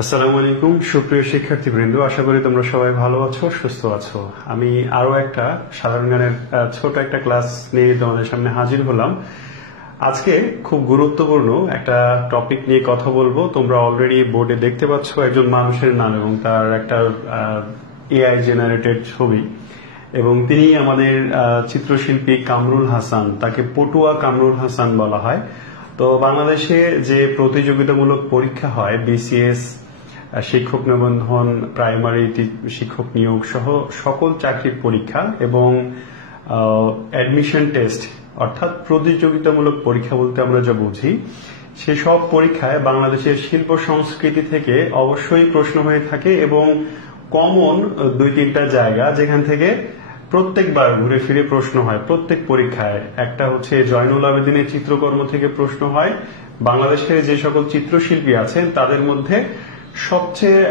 আসসালামু আলাইকুম সুপ্রিয় শিক্ষার্থীবৃন্দ, আশা করি তোমরা সবাই ভালো আছো, সুস্থ আছো। আমি আরো একটা সাধারণ জ্ঞানের ছোট একটা ক্লাস নিয়ে তোমাদের সামনে হাজির হলাম। আজকে খুব গুরুত্বপূর্ণ একটা টপিক নিয়ে কথা বলবো। তোমরা অলরেডি বোর্ডে দেখতে পাচ্ছ একজন মানুষের নাম এবং তার একটা এআই জেনারেটেড ছবি, এবং তিনি আমাদের চিত্রশিল্পী কামরুল হাসান, তাকে পটুয়া কামরুল হাসান বলা হয়। তো বাংলাদেশে যে প্রতিযোগিতামূলক পরীক্ষা হয়, বিসিএস, শিক্ষক নিবন্ধন, প্রাইমারি শিক্ষক নিয়োগ সহ সকল চাকরির পরীক্ষা এবং অ্যাডমিশন টেস্ট, অর্থাৎ প্রতিযোগিতামূলক পরীক্ষা বলতে আমরা যা বুঝি, সেসব পরীক্ষায় বাংলাদেশের শিল্প সংস্কৃতি থেকে অবশ্যই প্রশ্ন হয়ে থাকে এবং কমন 2-3টা জায়গা যেখান থেকে প্রত্যেকবার ঘুরে ফিরে প্রশ্ন হয় প্রত্যেক পরীক্ষায়। একটা হচ্ছে জয়নুল আবেদিনের চিত্রকর্ম থেকে প্রশ্ন হয়। বাংলাদেশের যে সকল চিত্রশিল্পী আছেন তাদের মধ্যে সবচেয়ে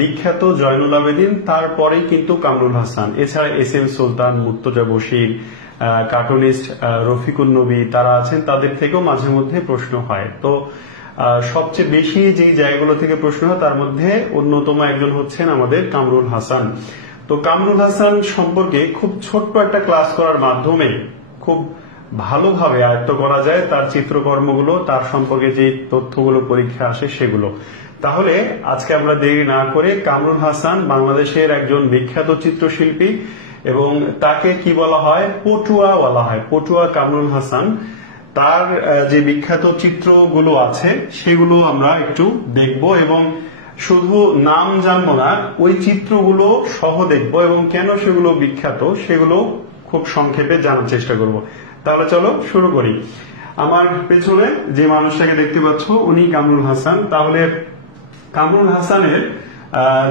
বিখ্যাত জয়নুল আবেদিন, তারপরেই কিন্তু কামরুল হাসান। এছাড়া এস.এম. সুলতান, মুর্তজা বশির, কার্টুনিস্ট রফিকুন নবী, তারা আছেন, তাদের থেকেও মাঝে মধ্যে প্রশ্ন হয়। তো সবচেয়ে বেশি যে জায়গাগুলো থেকে প্রশ্ন হয় তার মধ্যে অন্যতম একজন হচ্ছেন আমাদের কামরুল হাসান। তো কামরুল হাসান সম্পর্কে খুব ছোট্ট একটা ক্লাস করার মাধ্যমে খুব ভালোভাবে আয়ত্ত করা যায় তার চিত্রকর্মগুলো, তার সম্পর্কে যে তথ্যগুলো পরীক্ষা আসে সেগুলো। তাহলে আজকে আমরা দেরি না করে, কামরুল হাসান বাংলাদেশের একজন বিখ্যাত চিত্রশিল্পী এবং তাকে কি বলা হয়, পটুয়া বলা হয়, পটুয়া কামরুল হাসান। তার যে বিখ্যাত চিত্রগুলো আছে সেগুলো আমরা একটু দেখব এবং শুধু নাম জানবো না, ওই চিত্রগুলো সহ দেখব এবং কেন সেগুলো বিখ্যাত সেগুলো খুব সংক্ষেপে জানার চেষ্টা করব। তাহলে চলো শুরু করি। আমার পেছনে যে মানুষটাকে দেখতে পাচ্ছ উনি কামরুল হাসান। তাহলে কামরুল হাসানের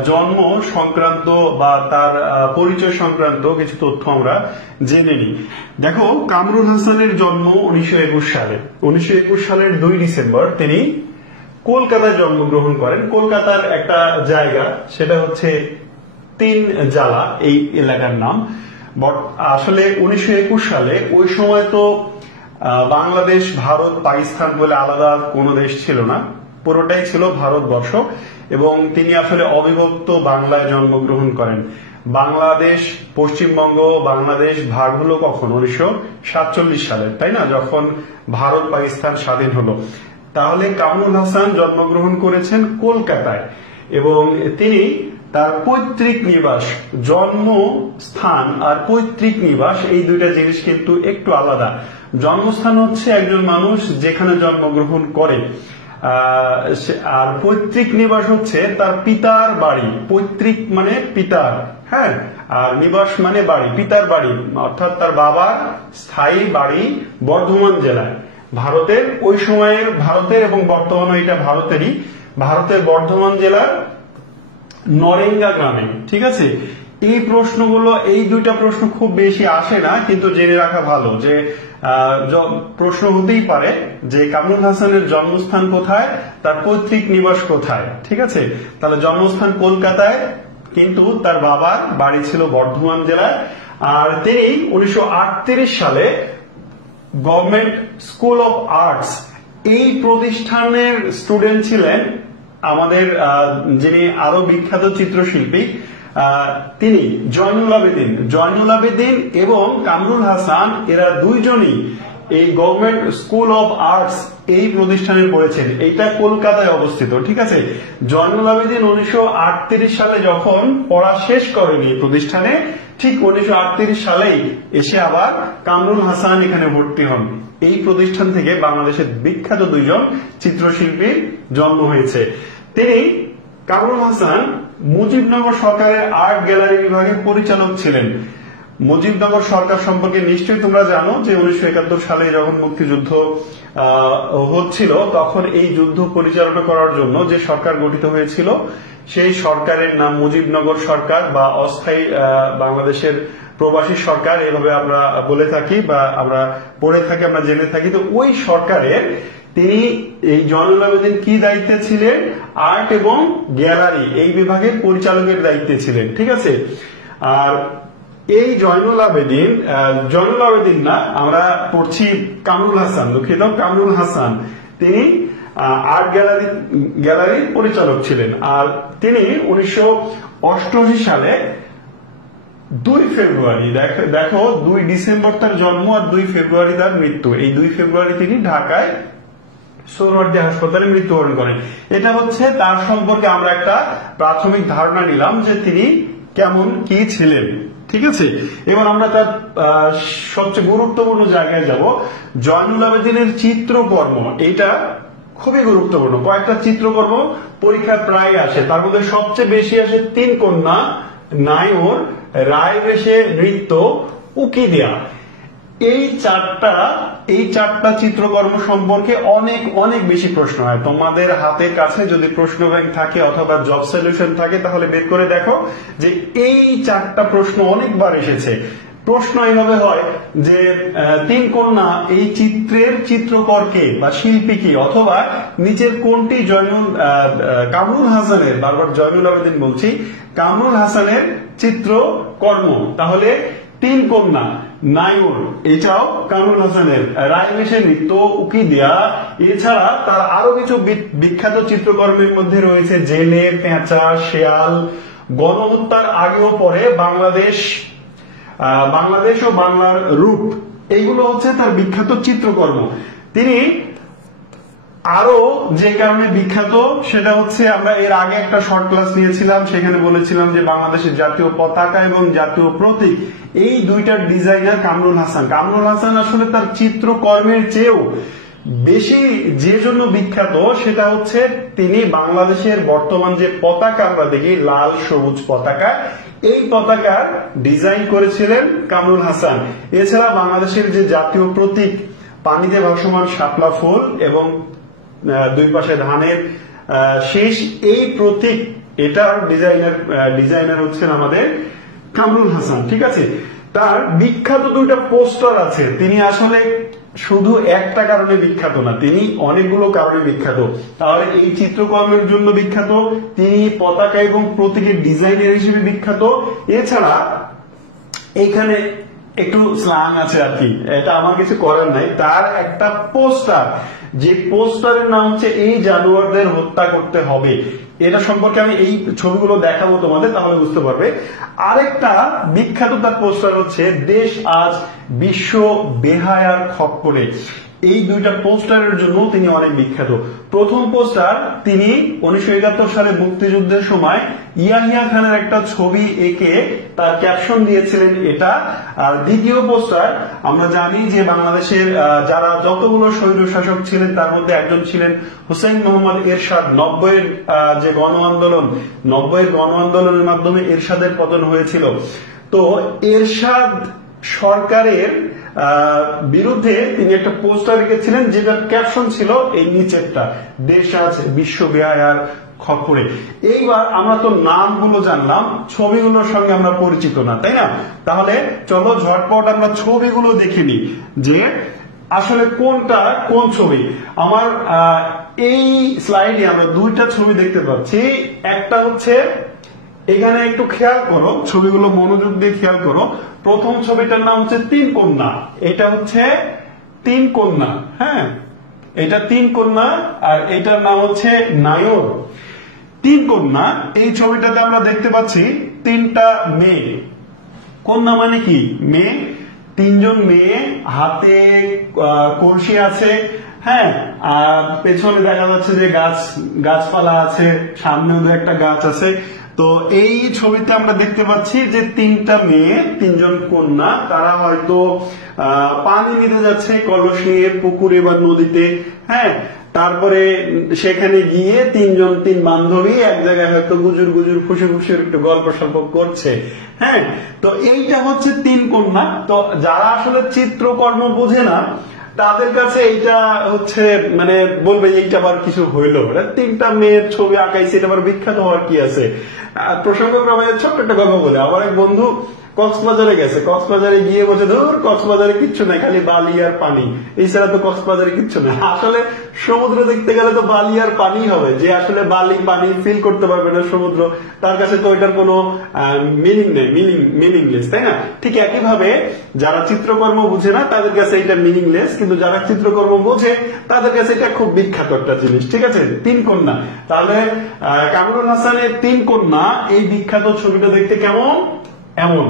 জন্ম সংক্রান্ত বা তার পরিচয় সংক্রান্ত কিছু তথ্য আমরা জেনে নিই। দেখো, কামরুল হাসানের জন্ম 1921 সালে। 1921 সালের 2 ডিসেম্বর তিনি কলকাতায় জন্মগ্রহণ করেন। কলকাতার একটা জায়গা, সেটা হচ্ছে 3 জালা, এই এলাকার নাম। আসলে 1921 সালে ওই সময় তো বাংলাদেশ, ভারত, পাকিস্তান বলে আলাদা কোনো দেশ ছিল না, পুরোটাই ছিল ভারতবর্ষ। এবং তিনি আসলে অবিভক্ত বাংলায় জন্মগ্রহণ করেন। বাংলাদেশ, পশ্চিমবঙ্গ, বাংলাদেশ ভাগ হলো কখন? 1947 সালে, তাই না, যখন ভারত পাকিস্তান স্বাধীন হলো। তাহলে কামরুল হাসান জন্মগ্রহণ করেছেন কলকাতায় এবং তিনি তার পৈতৃক নিবাস, জন্মস্থান আর পৈতৃক নিবাস, এই দুইটা জিনিস কিন্তু একটু আলাদা। জন্মস্থান হচ্ছে একজন মানুষ যেখানে জন্মগ্রহণ করে, আর পৈতৃক নিবাস হচ্ছে তার পিতার বাড়ি। পৈতৃক মানে পিতার, হ্যাঁ, আর নিবাস মানে বাড়ি, পিতার বাড়ি, অর্থাৎ তার বাবার স্থায়ী বাড়ি বর্ধমান জেলায়। ভারতের ওই সময়ের, ভারতের এবং বর্তমানে এটা ভারতেরই, ভারতের বর্ধমান জেলার নরেঙ্গা গ্রামে। ঠিক আছে, এই প্রশ্নগুলো, এই 2টা প্রশ্ন খুব বেশি আসে না, কিন্তু জেনে রাখা ভালো যে প্রশ্ন হতেই পারে যে কামরুল হাসানের জন্মস্থান কোথায়, তার পৈতৃক নিবাস কোথায়। ঠিক আছে, তাহলে জন্মস্থান কলকাতায়, কিন্তু তার বাবার বাড়ি ছিল বর্ধমান জেলায়। আর তিনি 1938 সালে গভর্নমেন্ট স্কুল অফ আর্টস, এই প্রতিষ্ঠানের স্টুডেন্ট ছিলেন আমাদের যিনি আরো বিখ্যাত চিত্রশিল্পী তিনি জয়নুল আবেদিন এবং কামরুল হাসান, এরা দুইজনই এই গভর্নমেন্ট স্কুল অফ আর্টস এই প্রতিষ্ঠানে পড়েছেন। এইটা কলকাতায় অবস্থিত, ঠিক আছে। জয়নুল আবেদিন 1938 সালে যখন পড়া শেষ করেন এই প্রতিষ্ঠানে, ঠিক 1938 সালেই এসে আবার কামরুল হাসান এখানে ভর্তি হন। এই প্রতিষ্ঠান থেকে বাংলাদেশের বিখ্যাত দুইজন চিত্রশিল্পীর জন্ম হয়েছে। তিনি কামরুল হাসান মুজিবনগর সরকারের আর্ট গ্যালারি বিভাগের পরিচালক ছিলেন। মুজিবনগর সরকার সম্পর্কে নিশ্চয়ই তোমরা জানো যে 1971 সালে যখন মুক্তিযুদ্ধ হচ্ছিল, তখন এই যুদ্ধ পরিচালনা করার জন্য যে সরকার গঠিত হয়েছিল সেই সরকারের নাম মুজিবনগর সরকার বা অস্থায়ী বাংলাদেশের প্রবাসী সরকার, এভাবে আমরা বলে থাকি বা আমরা পড়ে থাকি, আমরা জেনে থাকি। তো ওই সরকারের তিনি এই জয়নুল আবেদিন কি দায়িত্বে ছিলেন? আর্ট এবং গ্যালারি এই বিভাগের পরিচালকের দায়িত্বে ছিলেন, ঠিক আছে। আর এই জয়নুল আবেদিন না, আমরা পড়ছি কামরুল হাসান, দুঃখিত, কামরুল হাসান, তিনি আর্ট গ্যালারির পরিচালক ছিলেন। আর তিনি 1988 সালে 2 ফেব্রুয়ারি, দেখো 2 ডিসেম্বর তার জন্ম আর 2 ফেব্রুয়ারি তার মৃত্যু। এই 2 ফেব্রুয়ারি তিনি ঢাকায় সোহরাওয়ার্দী হাসপাতালে মৃত্যুবরণ করেন। এটা হচ্ছে তার সম্পর্কে আমরা একটা প্রাথমিক ধারণা নিলাম যে তিনি কেমন কি ছিলেন, ঠিক আছে। এবার আমরা তার সবচেয়ে গুরুত্বপূর্ণ জায়গায় যাব। জয়নুল আবেদিনের চিত্রকর্ম, এটা খুবই গুরুত্বপূর্ণ। কয়েকটা চিত্রকর্ম পরীক্ষায় প্রায় আসে, তার মধ্যে সবচেয়ে বেশি আসে 3 কন্যা, নায়র, রায় বেশে নৃত্য, উকি দেয়া। এই চারটা চিত্রকর্ম সম্পর্কে অনেক অনেক বেশি প্রশ্ন হয়। তোমাদের হাতের কাছে যদি প্রশ্ন ব্যাংক থাকে অথবা জব সলিউশন থাকে তাহলে বের করে দেখো যে এই 4টা প্রশ্ন অনেকবার এসেছে। প্রশ্ন এইভাবে হয় যে 3 কন্যা এই চিত্রের চিত্রকরকে বা শিল্পী কি, অথবা নিচের কোনটি কামরুল হাসানের, বারবার জয়নুল আবেদিন বলছি, কামরুল হাসানের চিত্রকর্ম। তাহলে 3 কন্যা, নায়র, এটাও কামরুল হাসানের, রায় বেশে নৃত্য, উকি দেয়া। এছাড়া তার আরো কিছু বিখ্যাত চিত্রকর্মের মধ্যে রয়েছে জেলে, পেঁচা, শেয়াল, গণহত্যার আগেও পরে বাংলাদেশ ও বাংলার রূপ, এইগুলো হচ্ছে তার বিখ্যাত চিত্রকর্ম। তিনি আরো যে কারণে বিখ্যাত সেটা হচ্ছে, আমরা এর আগে একটা শর্ট ক্লাস নিয়েছিলাম, সেখানে বলেছিলাম যে বাংলাদেশের জাতীয় পতাকা এবং জাতীয় প্রতীক এই দুইটার ডিজাইনার কামরুল হাসান। কামরুল হাসান আসলে তার চিত্রকর্মের চেয়েও বেশি যে জন্য বিখ্যাত সেটা হচ্ছে তিনি বাংলাদেশের বর্তমান যে পতাকা আমরা দেখি, লাল সবুজ পতাকা, এই পতাকার ডিজাইন করেছিলেন কামরুল হাসান। এছাড়া বাংলাদেশের যে জাতীয় প্রতীক পানিতে ভাসমান শাপলা ফুল এবং 2 পাশে ধানের শীষ, এই প্রতীক, এটার ডিজাইনার হচ্ছেন আমাদের কামরুল হাসান, ঠিক আছে। তার বিখ্যাত 2টা পোস্টার আছে। তিনি আসলে শুধু একটা কারণে বিখ্যাত না, তিনি অনেকগুলো কারণে বিখ্যাত। তাহলে এই চিত্রকর্মের জন্য বিখ্যাত, তিনি পতাকা এবং প্রতীকের ডিজাইনার হিসেবে বিখ্যাত। এছাড়া এইখানে একটু স্ল্যাং আছে আর কি, এটা আমার কিছু করার নাই। তার একটা পোস্টার, যে পোস্টারের নাম হচ্ছে এই জানোয়ারদের হত্যা করতে হবে, এটা সম্পর্কে আমি এই ছবিগুলো দেখাবো তোমাদের, তাহলে বুঝতে পারবে। আরেকটা বিখ্যাত তার পোস্টার হচ্ছে দেশ আজ বিশ্ব বেহায়ার খপ্পরে। এই 2টা পোস্টারের জন্য তিনি অনেক বিখ্যাত। প্রথম পোস্টার তিনি 1971 সালে মুক্তিযুদ্ধের সময় ইয়াহিয়া খানের একটা ছবি এঁকে তার ক্যাপশন দিয়েছিলেন এটা। আর দ্বিতীয় পোস্টার, আমরা জানি যে বাংলাদেশের যারা যতগুলো স্বৈর শাসক ছিলেন তার মধ্যে একজন ছিলেন হুসেইন মোহাম্মদ এরশাদ। 90-এর যে গণ আন্দোলনের মাধ্যমে এরশাদের পতন হয়েছিল। তো এরশাদ সরকারের বিরুদ্ধে তিনি একটা পোস্টার রেখেছিলেন যেটার ক্যাপশন ছিল এই নিচেরটা, দেশ আজ বিশ্ব বেহায়ার খপ্পরে। এইবার আমরা তো নামগুলো জানলাম, ছবিগুলোর সঙ্গে আমরা পরিচিত না, তাই না? তাহলে চলো ঝটপট আমরা ছবিগুলো দেখে নিই যে আসলে কোনটা কোন ছবি। আমার এই স্লাইডে আমরা 2টা ছবি দেখতে পাচ্ছি। একটা হচ্ছে, এখানে একটু খেয়াল করো, ছবিগুলো মনোযোগ দিয়ে খেয়াল করো। প্রথম ছবিটার নাম হচ্ছে 3 কন্যা, এটা হচ্ছে 3 কন্যা, হ্যাঁ, এটা তিন কন্যা আর এটার নাম হচ্ছে নায়র। তিন কন্যা, এই ছবিটাতে আমরা দেখতে পাচ্ছি তিনটা মেয়ে। কন্যা মানে কি? মেয়ে। তিনজন মেয়ে, হাতে কলসি আছে, হ্যাঁ, আর পেছনে দেখা যাচ্ছে যে গাছপালা আছে, সামনেও একটা গাছ আছে। তো এই ছবিতে আমরা দেখতে পাচ্ছি যে তিনটা মেয়ে, তিনজন কন্যা, তারা হয়তো পানি নিতে যাচ্ছে কলস নিয়ে পুকুরে বা নদীতে, হ্যাঁ। তারপরে সেখানে গিয়ে তিন বান্ধবী এক জায়গায় হয়তো গুজুর গুজুর ফুসে ফুসে একটু গল্প সল্প করছে, হ্যাঁ। তো এইটা হচ্ছে তিন কন্যা। তো যারা আসলে চিত্রকর্ম বোঝে না তাদের কাছে এইটা হচ্ছে মানে বলবে এইটা আবার কিছু হইলো, তিনটা মেয়ের ছবি আঁকাইছে, এটা আবার বিখ্যাত হওয়ার কি আছে। প্রসঙ্গক্রমে ছোট্ট একটা গল্প বলে, আমার এক বন্ধু কক্সবাজারে গেছে, কক্সবাজারে গিয়ে বলছে ধর কক্সবাজারে কিচ্ছু নাই, খালি বালি আর পানি, এছাড়া তো কক্সবাজারে কিচ্ছু নাই। আসলে সমুদ্র দেখতে গেলে তো বালি আর পানি হবে, যে আসলে বালি পানি ফিল করতে পারবে না সমুদ্র, তার কাছে তো এটার কোনো মিনিং নেই, মিনিংলেস, তাই না? ঠিক একইভাবে যারা চিত্রকর্ম বুঝে না তাদের কাছে এটা মিনিংলেস, কিন্তু যারা চিত্রকর্ম বোঝে তাদের কাছে এটা খুব বিখ্যাত একটা জিনিস, ঠিক আছে? তিন কন্যা। তাহলে কামরুল হাসানের তিন কন্যা এই বিখ্যাত ছবিটা দেখতে কেমন? এমন।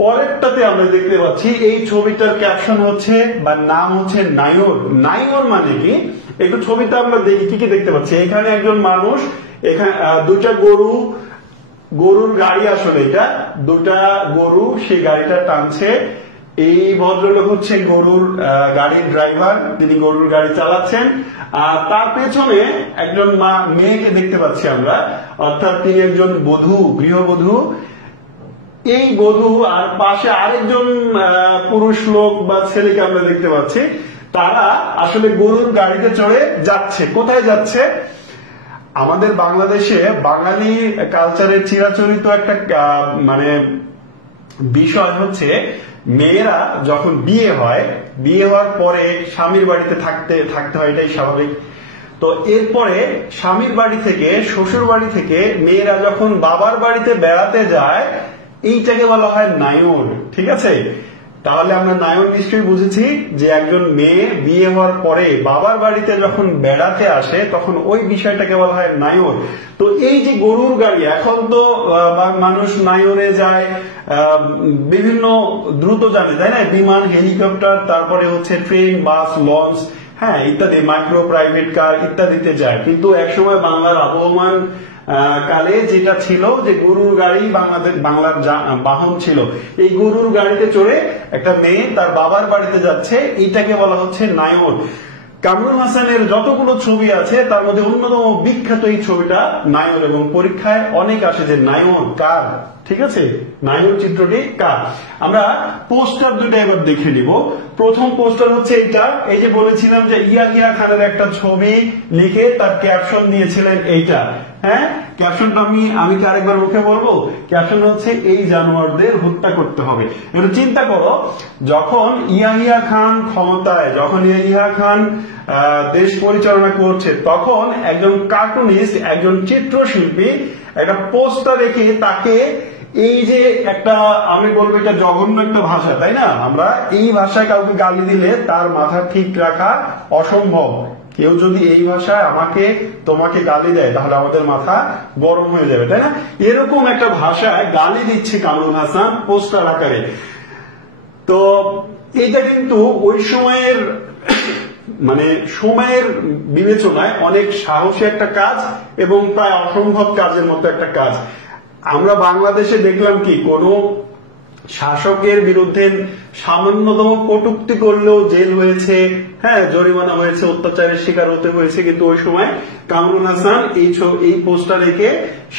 পরেরটাতে আমরা দেখতে পাচ্ছি এই ছবিটার ক্যাপশন হচ্ছে বা নাম হচ্ছে নায়র। নায়র মানে কি? একটু ছবিটা আমরা দেখি কি কি দেখতে পাচ্ছি। এখানে একজন মানুষ, এখানে দুটা গরুর গাড়ি, আসলে এটা দুটা গরু, সেই গাড়িটা টানছে। এই ভদ্রলোক হচ্ছে গরুর গাড়ির ড্রাইভার, তিনি গরুর গাড়ি চালাচ্ছেন। আর তার পেছনে একজন মেয়েকে দেখতে পাচ্ছি আমরা, অর্থাৎ তিনি একজন বধূ, গৃহবধূ। এই বধূ আর পাশে আরেকজন পুরুষ লোক বা ছেলেকে আমরা দেখতে পাচ্ছি, তারা আসলে গরুর গাড়িতে চড়ে যাচ্ছে। কোথায় যাচ্ছে? আমাদের বাংলাদেশে বাঙালি কালচারের চিরাচরিত একটা মানে বিষয় হচ্ছে, মেয়েরা যখন বিয়ে হওয়ার পরে স্বামীর বাড়িতে থাকতে হয়, এটাই স্বাভাবিক। তো এরপরে স্বামীর বাড়ি থেকে, শ্বশুর বাড়ি থেকে মেয়েরা যখন বাবার বাড়িতে বেড়াতে যায়, এইটাকে বলা হয় নায়র, ঠিক আছে? তাহলে আমরা নায়র নিশ্চয়ই বুঝেছি যে একজন মেয়ে বিয়ে হওয়ার পরে বাবার বাড়িতে যখন বেড়াতে আসে তখন ওই বিষয়টাকে বলা হয় নায়র। তো এই যে গরুর গাড়ি, এখন তো মানুষ নায়রে যায় বিভিন্ন দ্রুত জানে, তাই না? বিমান, হেলিকপ্টার, তারপরে হচ্ছে ট্রেন, বাস, লঞ্চ, হ্যাঁ, ইত্যাদি, মাইক্রো প্রাইভেট কার ইত্যাদিতে যায়। কিন্তু একসময় বাংলার আবহমান কালে যেটা ছিল যে গরুর গাড়ি বাংলার বাহন ছিল, এই গরুর গাড়িতে চড়ে একটা মেয়ে তার বাবার বাড়িতে যাচ্ছে, এইটাকে বলা হচ্ছে নায়র। কামরুল হাসানের যতগুলো ছবি আছে তার মধ্যে অন্যতম বিখ্যাত এই ছবিটা নায়র, এবং পরীক্ষায় অনেক আসে যে নায়র কার, ঠিক আছে? নায়র চিত্রটি কার। আমরা পোস্টার দুটো এবার দেখে নিব। প্রথম পোস্টার হচ্ছে এইটা, এই যে বলেছিলাম যে ইয়াহিয়া খানের একটা ছবি লিখে তার ক্যাপশন দিয়েছিলেন এইটা, হ্যাঁ। ক্যাপশনটা আমি কি আরেকবার মুখে বলবো? ক্যাপশন হচ্ছে এই জানোয়ারদের হত্যা করতে হবে। এবার চিন্তা করো, যখন ইয়াহিয়া খান ক্ষমতায়, যখন ইয়াহিয়া খান দেশ পরিচালনা করছে, তখন একজন কার্টুনিস্ট, একজন চিত্রশিল্পী একটা পোস্টার রেখে তাকে এই যে একটা, আমি বলবো এটা জঘন্য একটা ভাষা, তাই না? আমরা এই ভাষায় কাউকে গালি দিলে তার মাথা ঠিক রাখা অসম্ভব। কেউ যদি এই ভাষায় তোমাকে গালি দেয় তাহলে আমাদের মাথা গরম হয়ে যাবে, তাই না? এরকম একটা ভাষায় গালি দিচ্ছে কামরুল হাসান পোস্টার আকারে। তো এটা কিন্তু ওই সময়ের মানে সময়ের বিবেচনায় অনেক সাহসী একটা কাজ এবং প্রায় অসম্ভব কাজের মতো একটা কাজ। আমরা বাংলাদেশে দেখলাম কি, কোন শাসকের বিরুদ্ধে সামান্যতম কটূক্তি করলেও জেল হয়েছে, হ্যাঁ, জরিমানা হয়েছে, অত্যাচারের শিকার হতে হয়েছে। কিন্তু ওই সময় কামরুল হাসান এই পোস্টার রেখে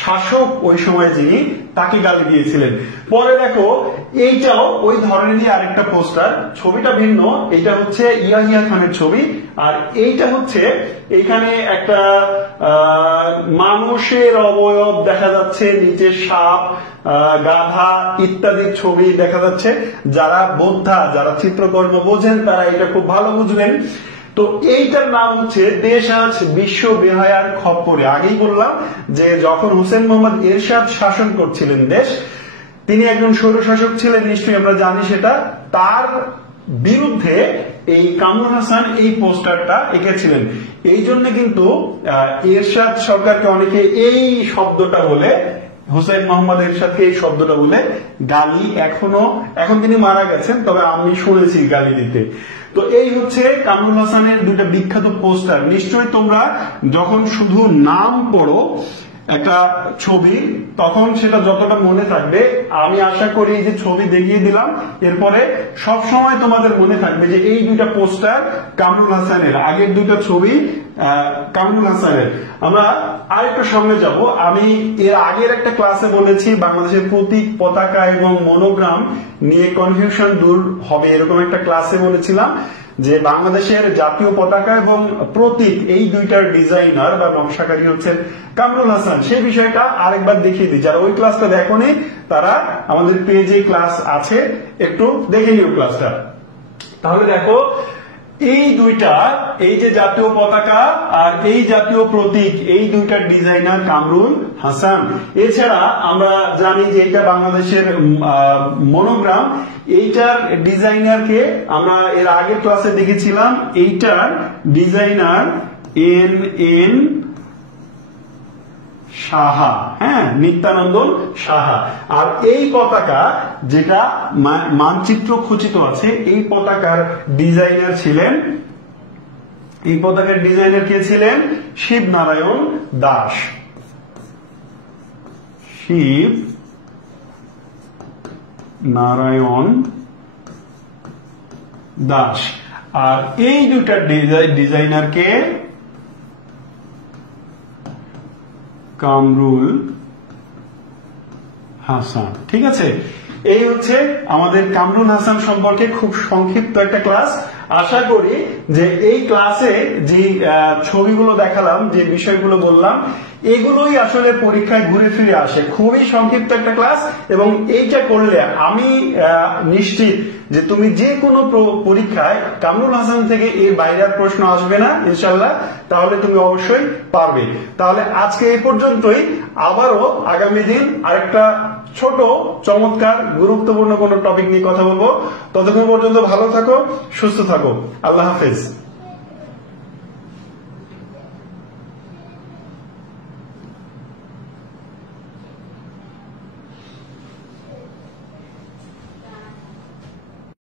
শাসক ওই সময় যিনি, তাকে গালি দিয়েছিলেন। পরে দেখো এইটাও ওই ধরনেরই আরেকটা পোস্টার, ছবিটা ভিন্ন। এটা হচ্ছে ইয়াহিয়া খানের ছবি, আর এইটা হচ্ছে এখানে একটা মানুষের অবয়ব দেখা যাচ্ছে, নিচে সাপ, গাধা ইত্যাদির ছবি দেখা যাচ্ছে। যারা বোদ্ধা, যারা চিত্রকর্ম বোঝেন তারা এটা খুব ভালো বুঝবেন। তো এইটার নাম হচ্ছে দেশ আজ বিশ্ব বেহায়ার খপ্পরে। আগেই বললাম যে যখন হোসেন মোহাম্মদ এরশাদ শাসন করছিলেন দেশ, তিনি একজন স্বৈরশাসক ছিলেন, নিশ্চয়ই আমরা জানি সেটা। তার বিরুদ্ধে এই কামরুল হাসান এই পোস্টারটা এঁকেছিলেন। এই জন্য কিন্তু এরশাদ সরকারকে অনেকে এই শব্দটা বলে, হুসাইন মোহাম্মদ এরশাদকে এই শব্দটা বলে গালি, এখন তিনি মারা গেছেন, তবে আমি শুনেছি গালি দিতে। তো এই হচ্ছে কামরুল হাসানের দুইটা বিখ্যাত পোস্টার। নিশ্চয়ই তোমরা যখন শুধু নাম পড়ো একটা ছবি, তখন সেটা যতটা মনে থাকবে, আমি আশা করি যে ছবি দেখিয়ে দিলাম এরপরে সব সময় তোমাদের মনে থাকবে যে এই দুইটা পোস্টার কামরুল হাসানের, আগের দুইটা ছবি কামরুল হাসানের। আমরা আরেকটু সামনে যাব। আমি এর আগের একটা ক্লাসে বলেছি বাংলাদেশের প্রতীক, পতাকা এবং মনোগ্রাম নিয়ে কনফিউশন দূর হবে, এরকম একটা ক্লাসে বলেছিলাম যে বাংলাদেশের জাতীয় পতাকা এবং প্রতীক এই দুইটার ডিজাইনার বা নকশাকারী হচ্ছেন কামরুল হাসান। সেই বিষয়টা আরেকবার দেখিয়ে দিই, যারা ওই ক্লাসটা দেখোনি তারা আমাদের পেজে ক্লাস আছে, একটু দেখে নিও ক্লাসটা। তাহলে দেখো এই দুইটা, এই যে জাতীয় পতাকা আর এই জাতীয় প্রতীক, এই দুইটার ডিজাইনার কামরুল হাসান। এছাড়া আমরা জানি যে এটা বাংলাদেশের মনোগ্রাম, এইটার ডিজাইনারকে আমরা এর আগের ক্লাসে দেখেছিলাম, এইটার ডিজাইনার এন সাহা, হ্যাঁ, নিত্যানন্দন সাহা। আর এই পতাকা যেটা মানচিত্র খচিত আছে, এই পতাকার ডিজাইনার ছিলেন, এই পতাকার ডিজাইনার কে ছিলেন? শিবনারায়ণ দাস। শিব নারায়ণ দাস। আর এই দুটা ডিজাইনার কে? কামরুল হাসান। ঠিক আছে, এই হচ্ছে আমাদের কামরুল হাসান সম্পর্কে খুব সংক্ষিপ্ত একটা ক্লাস। আশা করি যে এই ক্লাসে যে ছবিগুলো দেখালাম, যে বিষয়গুলো বললাম, এগুলোই আসলে পরীক্ষায় ঘুরে ফিরে আসে। খুবই সংক্ষিপ্ত একটা ক্লাস, এবং এইটা করলে আমি নিশ্চিত যে তুমি যে কোনো পরীক্ষায় কামরুল হাসান থেকে এর বাইরের প্রশ্ন আসবে না ইনশাল্লাহ, তাহলে তুমি অবশ্যই পারবে। তাহলে আজকে এই পর্যন্তই, আবারও আগামী দিন আরেকটা ছোট চমৎকার গুরুত্বপূর্ণ কোনো টপিক নিয়ে কথা বলবো। ততক্ষণ পর্যন্ত ভালো থাকো, সুস্থ থাকো। আল্লাহ হাফেজ।